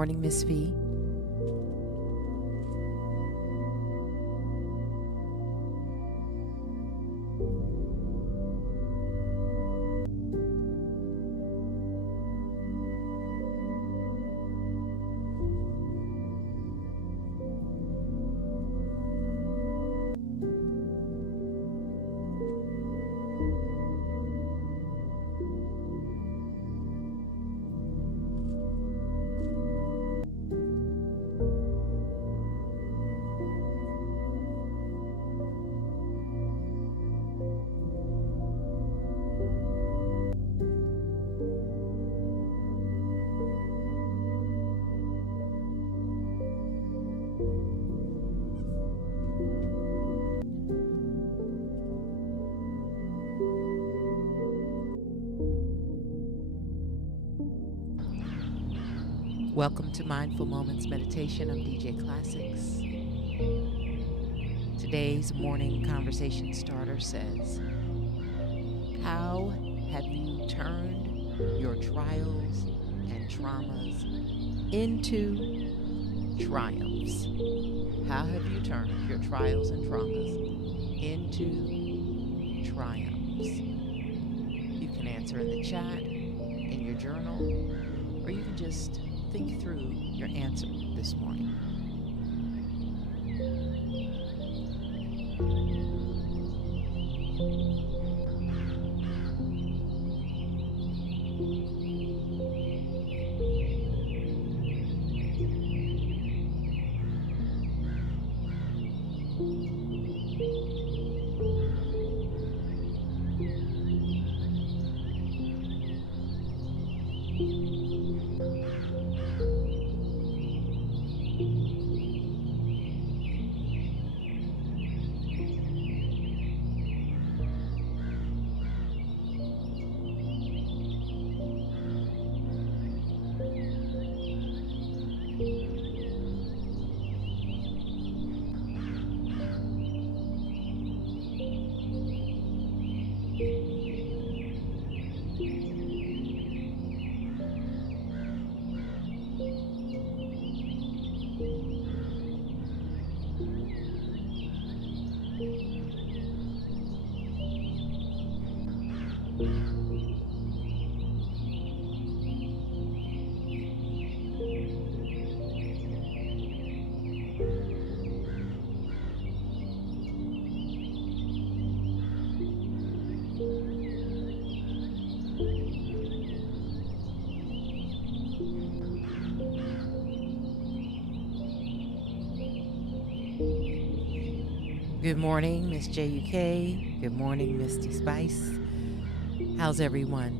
morning, Miss V. Welcome to Mindful Moments Meditation. I'm DJ Classics. Today's morning conversation starter says, how have you turned your trials and traumas into triumphs? How have you turned your trials and traumas into triumphs? You can answer in the chat, in your journal, or you can just think through your answer this morning. Good morning, Miss JUK. Good morning, Misty Spice. How's everyone?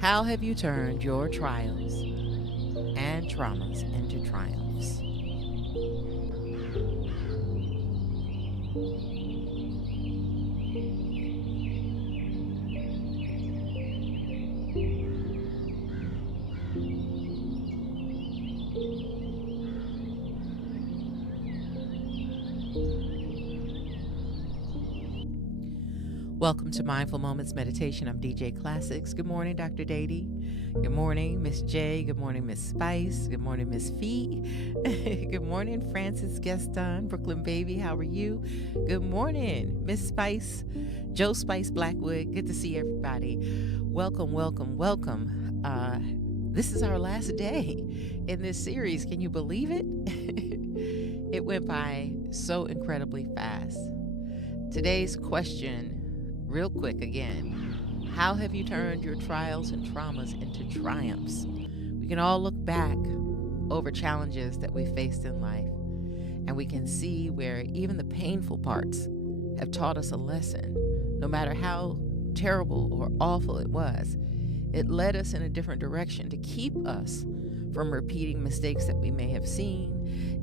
How have you turned your trials and traumas into triumphs? Welcome to Mindful Moments Meditation. I'm DJ Classics. Good morning, Dr. Dady. Good morning, Miss J. Good morning, Miss Spice. Good morning, Miss Fee. Good morning, Francis Gaston, Brooklyn Baby. How are you? Good morning, Miss Spice, Joe Spice Blackwood. Good to see everybody. Welcome, welcome, welcome. This is our last day in this series. Can you believe it? It went by so incredibly fast. Today's question, real quick again, how have you turned your trials and traumas into triumphs? We can all look back over challenges that we faced in life, and we can see where even the painful parts have taught us a lesson. No matter how terrible or awful it was, it led us in a different direction to keep us from repeating mistakes that we may have seen.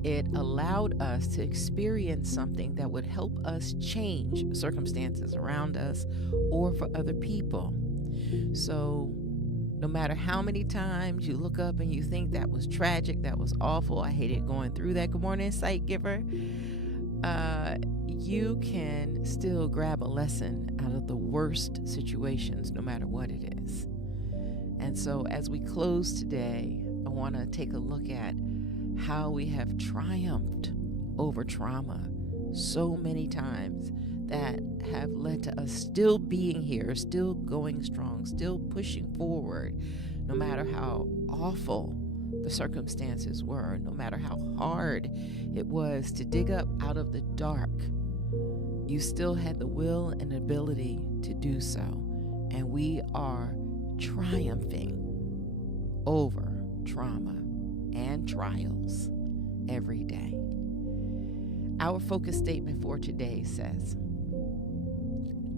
It allowed us to experience something that would help us change circumstances around us or for other people. So no matter how many times you look up and you think that was tragic, that was awful, I hated going through that, good morning, Sight Giver, you can still grab a lesson out of the worst situations, no matter what it is. And so as we close today, want to take a look at how we have triumphed over trauma so many times that have led to us still being here, still going strong, still pushing forward, no matter how awful the circumstances were, no matter how hard it was to dig up out of the dark. You still had the will and ability to do so. And we are triumphing over trauma and trials every day. Our focus statement for today says,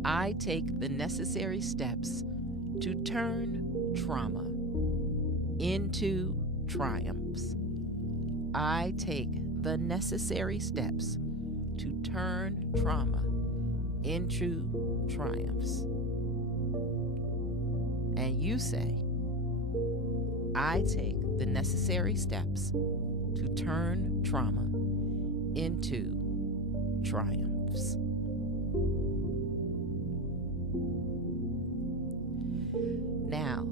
I take the necessary steps to turn trauma into triumphs. I take the necessary steps to turn trauma into triumphs. And you say, I take the necessary steps to turn trauma into triumphs. Now,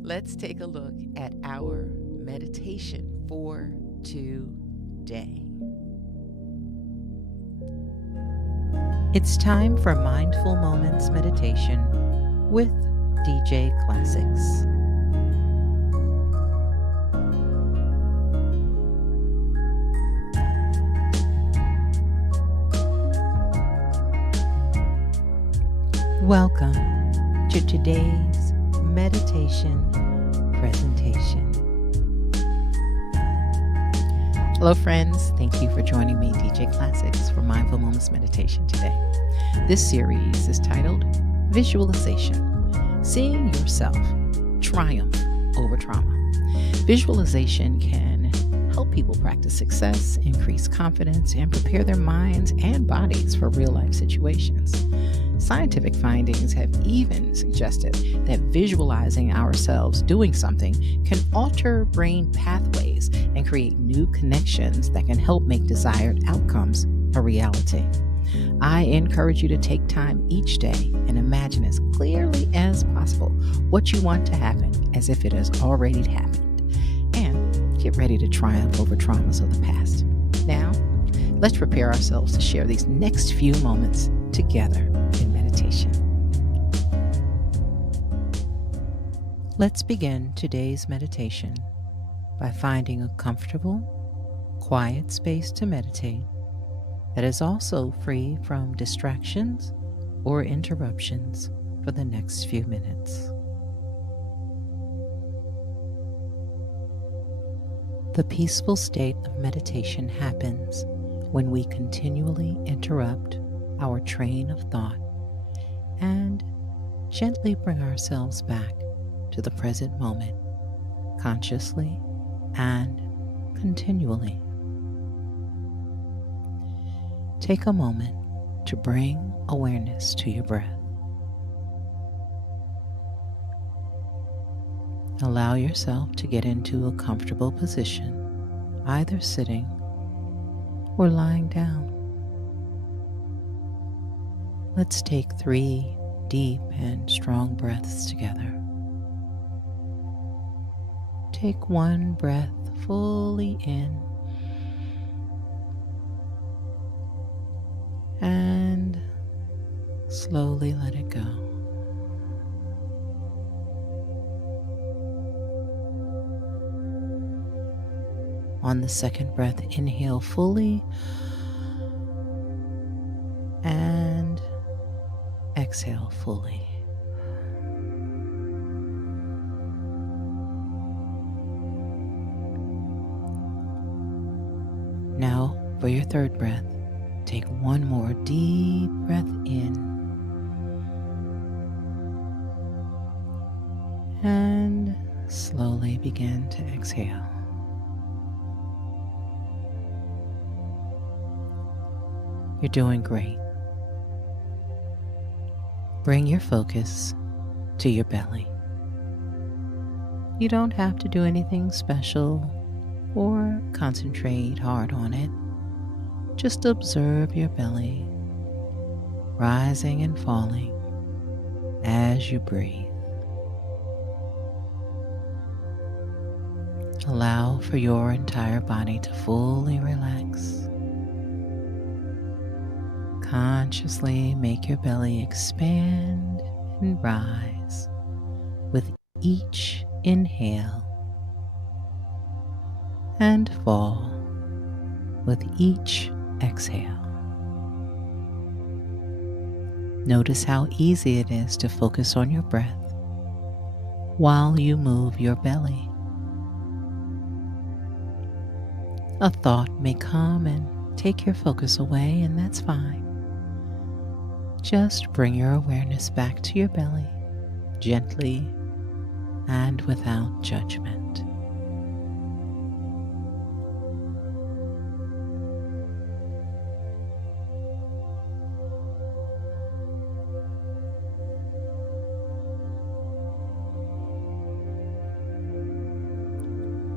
let's take a look at our meditation for today. It's time for Mindful Moments Meditation with DJ Classics. Welcome to today's meditation presentation. Hello friends, thank you for joining me, DJ Classics, for Mindful Moments Meditation today. This series is titled Visualization, Seeing Yourself Triumph Over Trauma. Visualization can help people practice success, increase confidence, and prepare their minds and bodies for real-life situations. Scientific findings have even suggested that visualizing ourselves doing something can alter brain pathways and create new connections that can help make desired outcomes a reality. I encourage you to take time each day and imagine as clearly as possible what you want to happen as if it has already happened, and get ready to triumph over traumas of the past. Now, let's prepare ourselves to share these next few moments together in meditation. Let's begin today's meditation by finding a comfortable, quiet space to meditate that is also free from distractions or interruptions for the next few minutes. The peaceful state of meditation happens when we continually interrupt our train of thought and gently bring ourselves back to the present moment, consciously and continually. Take a moment to bring awareness to your breath. Allow yourself to get into a comfortable position, either sitting or lying down. Let's take 3 deep and strong breaths together. Take 1 breath fully in and slowly let it go. On the second breath, inhale fully and exhale fully. Now, for your third breath, take 1 more deep breath in and slowly begin to exhale. You're doing great. Bring your focus to your belly. You don't have to do anything special or concentrate hard on it. Just observe your belly rising and falling as you breathe. Allow for your entire body to fully relax. Consciously make your belly expand and rise with each inhale and fall with each exhale. Notice how easy it is to focus on your breath while you move your belly. A thought may come and take your focus away, and that's fine. Just bring your awareness back to your belly, gently and without judgment.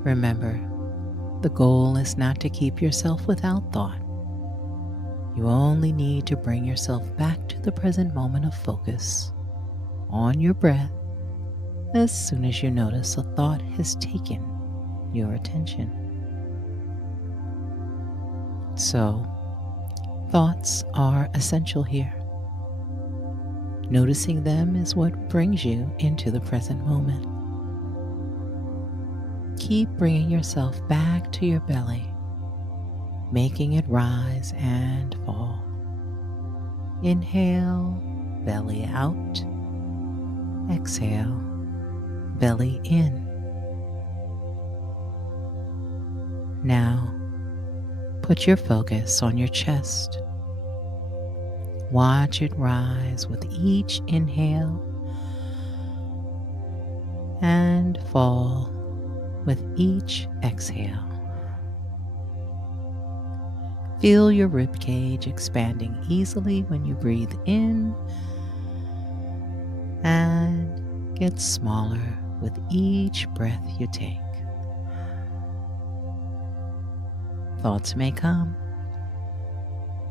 Remember, the goal is not to keep yourself without thought. You only need to bring yourself back to the present moment of focus on your breath as soon as you notice a thought has taken your attention. So, thoughts are essential here. Noticing them is what brings you into the present moment. Keep bringing yourself back to your belly, making it rise and fall. Inhale, belly out. Exhale, belly in. Now, put your focus on your chest. Watch it rise with each inhale and fall with each exhale. Feel your rib cage expanding easily when you breathe in and get smaller with each breath you take. Thoughts may come.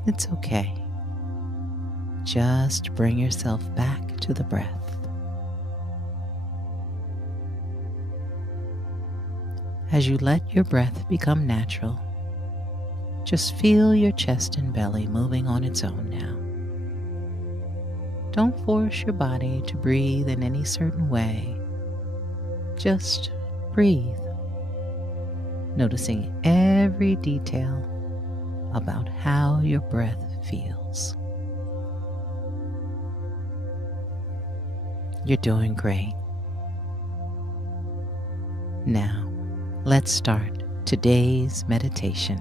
It's okay. Just bring yourself back to the breath. As you let your breath become natural, just feel your chest and belly moving on its own now. Don't force your body to breathe in any certain way. Just breathe, noticing every detail about how your breath feels. You're doing great. Now, let's start today's meditation.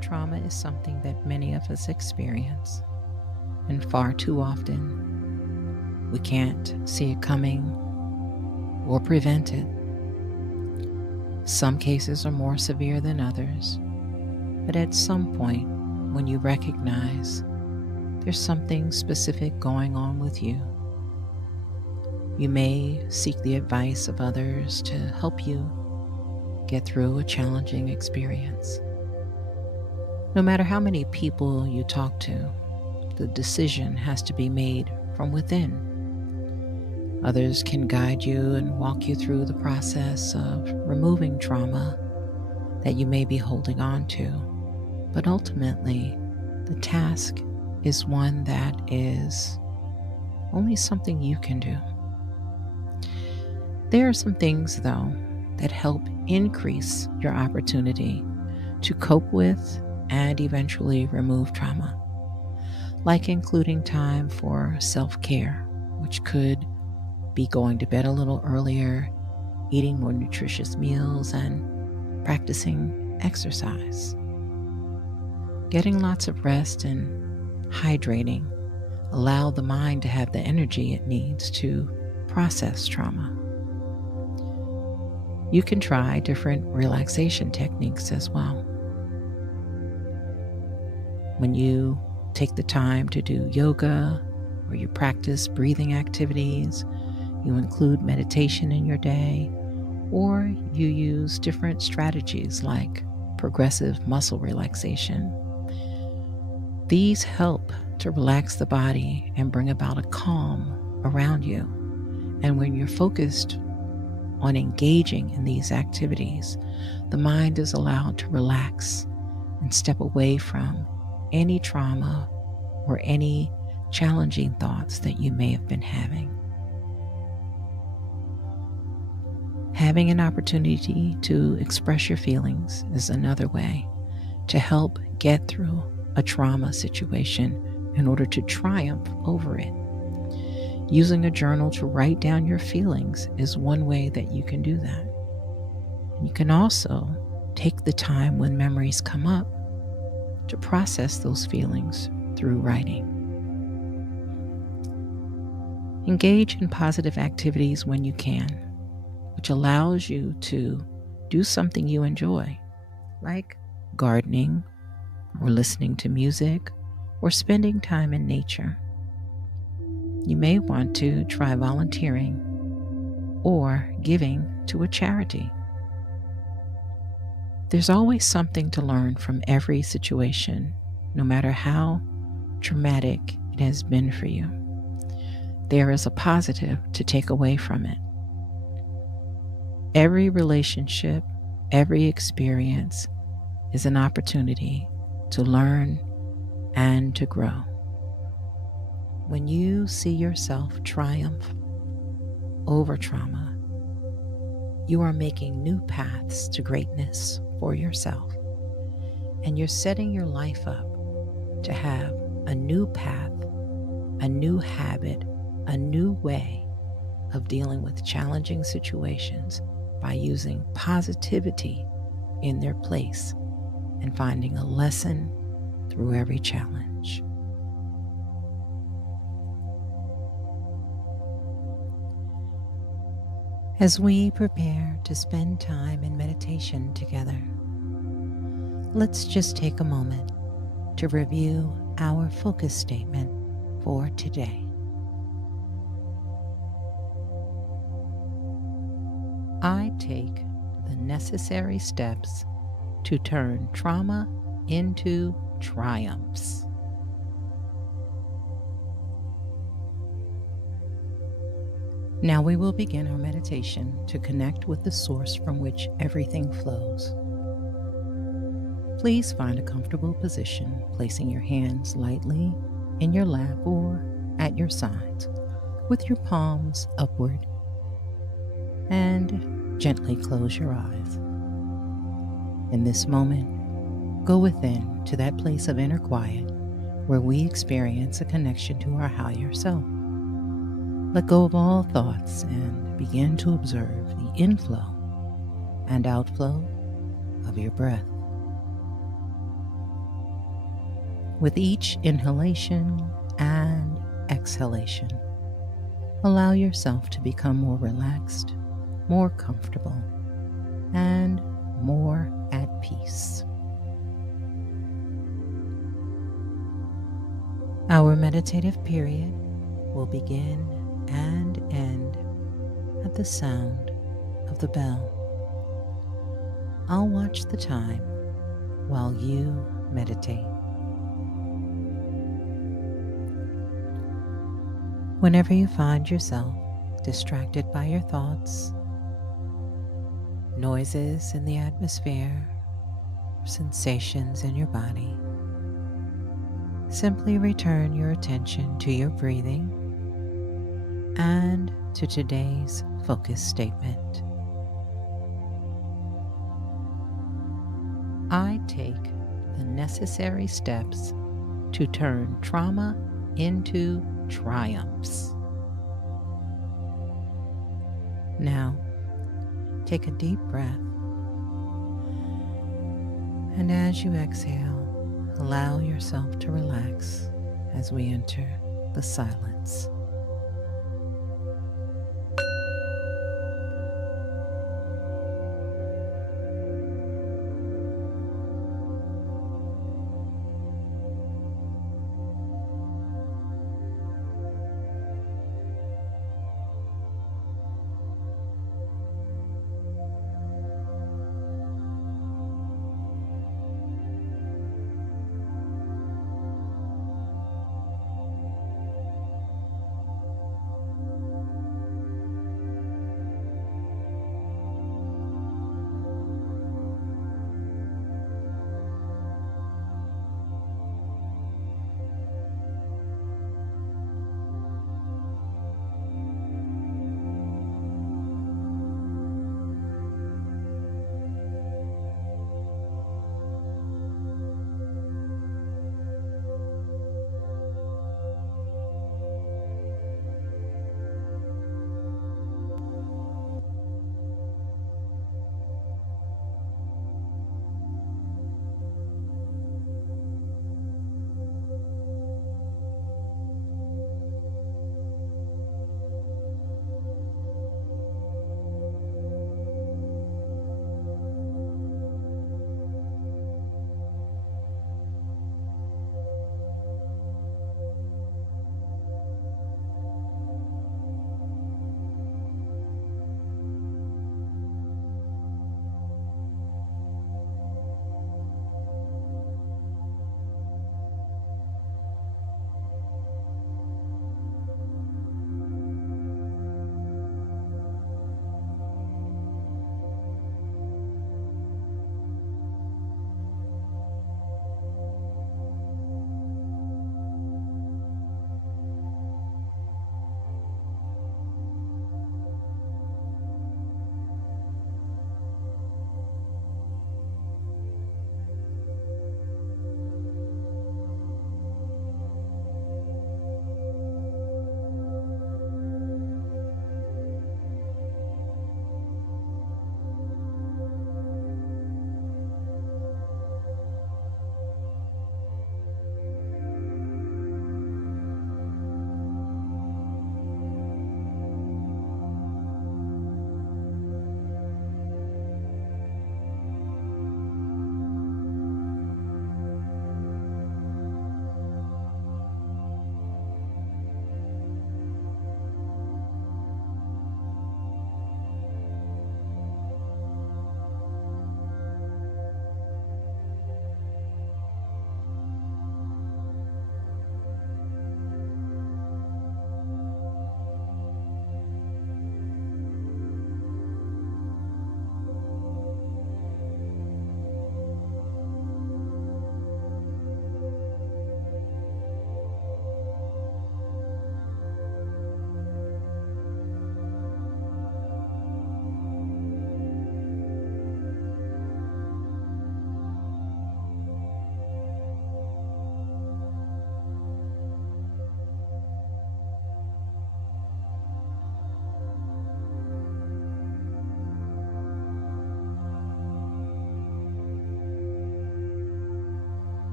Trauma is something that many of us experience, and far too often we can't see it coming or prevent it. Some cases are more severe than others, but at some point when you recognize there's something specific going on with you, you may seek the advice of others to help you get through a challenging experience. No matter how many people you talk to, the decision has to be made from within. Others can guide you and walk you through the process of removing trauma that you may be holding on to, but ultimately, the task is one that is only something you can do. There are some things, though, that help increase your opportunity to cope with and eventually remove trauma, like including time for self-care, which could be going to bed a little earlier, eating more nutritious meals, and practicing exercise. Getting lots of rest and hydrating allow the mind to have the energy it needs to process trauma. You can try different relaxation techniques as well. When you take the time to do yoga or you practice breathing activities, you include meditation in your day, or you use different strategies like progressive muscle relaxation. These help to relax the body and bring about a calm around you. And when you're focused on engaging in these activities, the mind is allowed to relax and step away from any trauma or any challenging thoughts that you may have been having. Having an opportunity to express your feelings is another way to help get through a trauma situation in order to triumph over it. Using a journal to write down your feelings is one way that you can do that. You can also take the time when memories come up to process those feelings through writing. Engage in positive activities when you can, which allows you to do something you enjoy, like gardening, or listening to music, or spending time in nature. You may want to try volunteering or giving to a charity. There's always something to learn from every situation, no matter how traumatic it has been for you. There is a positive to take away from it. Every relationship, every experience is an opportunity to learn and to grow. When you see yourself triumph over trauma, you are making new paths to greatness for yourself, and you're setting your life up to have a new path, a new habit, a new way of dealing with challenging situations by using positivity in their place and finding a lesson through every challenge. As we prepare to spend time in meditation together, let's just take a moment to review our focus statement for today. I take the necessary steps to turn trauma into triumphs. Now we will begin our meditation to connect with the source from which everything flows. Please find a comfortable position, placing your hands lightly in your lap or at your sides, with your palms upward, and gently close your eyes. In this moment, go within to that place of inner quiet where we experience a connection to our higher self. Let go of all thoughts and begin to observe the inflow and outflow of your breath. With each inhalation and exhalation, allow yourself to become more relaxed, more comfortable, and more at peace. Our meditative period will begin and end at the sound of the bell. I'll watch the time while you meditate. Whenever you find yourself distracted by your thoughts, noises in the atmosphere, sensations in your body, simply return your attention to your breathing and to today's focus statement. I take the necessary steps to turn trauma into triumphs. Now, take a deep breath, and as you exhale, allow yourself to relax as we enter the silence.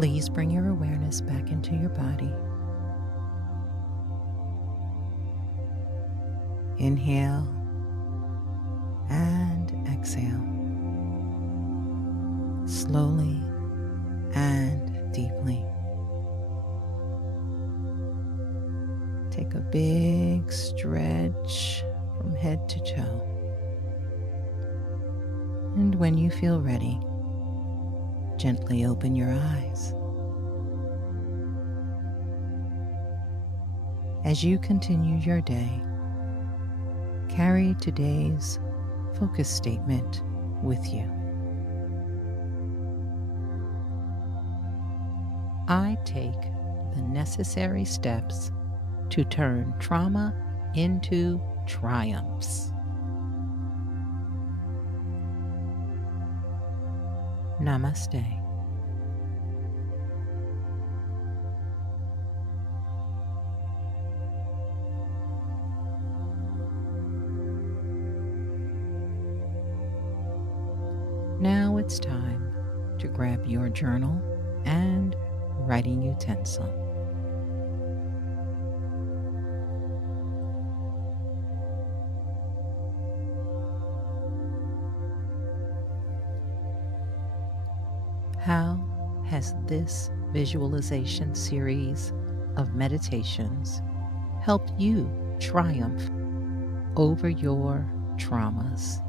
Please bring your awareness back into your body. Inhale and exhale, slowly and deeply. Take a big stretch from head to toe. And when you feel ready, gently open your eyes. As you continue your day, carry today's focus statement with you. I take the necessary steps to turn trauma into triumphs. Namaste. Now it's time to grab your journal and writing utensil. How has this visualization series of meditations helped you triumph over your traumas?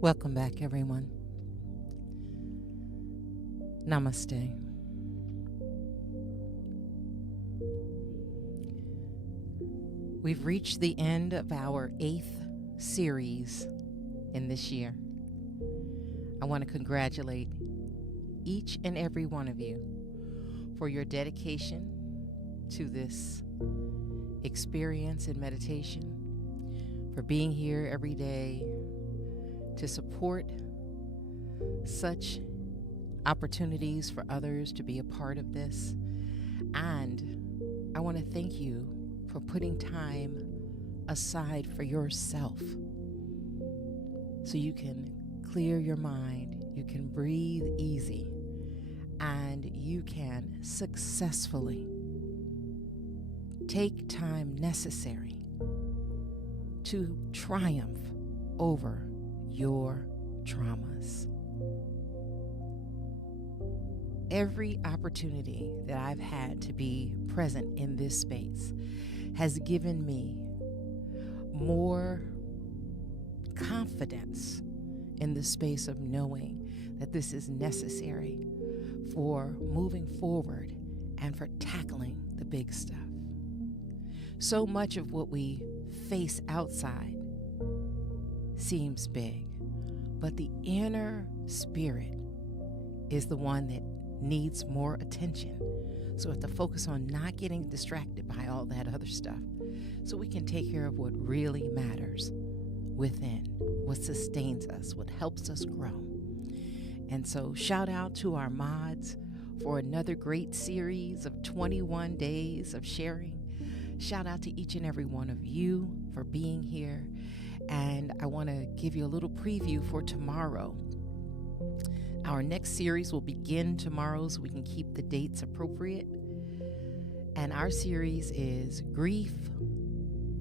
Welcome back, everyone. Namaste. We've reached the end of our 8th series in this year. I want to congratulate each and every one of you for your dedication to this experience in meditation, for being here every day to support such opportunities for others to be a part of this. And I want to thank you for putting time aside for yourself so you can clear your mind, you can breathe easy, and you can successfully take time necessary to triumph over your traumas. Every opportunity that I've had to be present in this space has given me more confidence in the space of knowing that this is necessary for moving forward and for tackling the big stuff. So much of what we face outside seems big, but the inner spirit is the one that needs more attention. So we have to focus on not getting distracted by all that other stuff so we can take care of what really matters within, what sustains us, what helps us grow. And so shout out to our mods for another great series of 21 days of sharing. Shout out to each and every one of you for being here. And I want to give you a little preview for tomorrow. Our next series will begin tomorrow so we can keep the dates appropriate. And our series is Grief,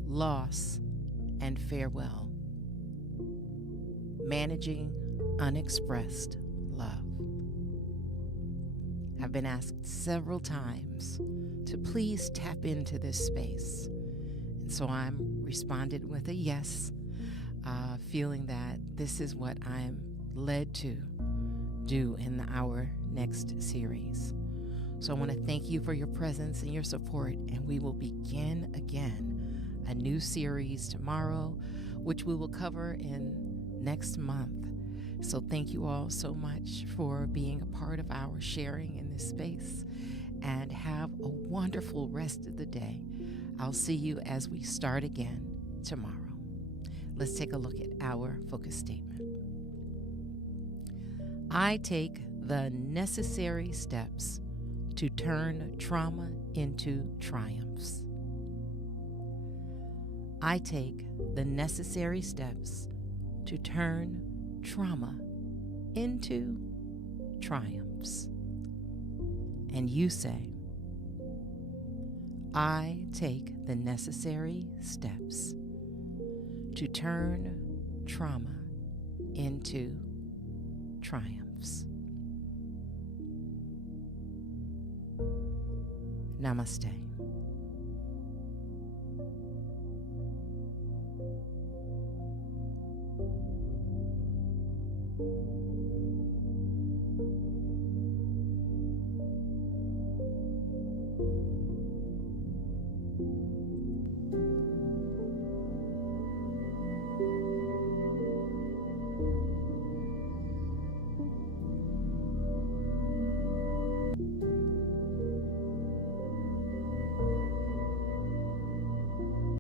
Loss, and Farewell. Managing Unexpressed Love. I've been asked several times to please tap into this space. And so I'm responded with a yes, feeling that this is what I'm led to do in our next series. So I want to thank you for your presence and your support, and we will begin again a new series tomorrow, which we will cover in next month. So thank you all so much for being a part of our sharing in this space, and have a wonderful rest of the day. I'll see you as we start again tomorrow. Let's take a look at our focus statement. I take the necessary steps to turn trauma into triumphs. I take the necessary steps to turn trauma into triumphs. And you say, I take the necessary steps to turn trauma into triumphs. Namaste.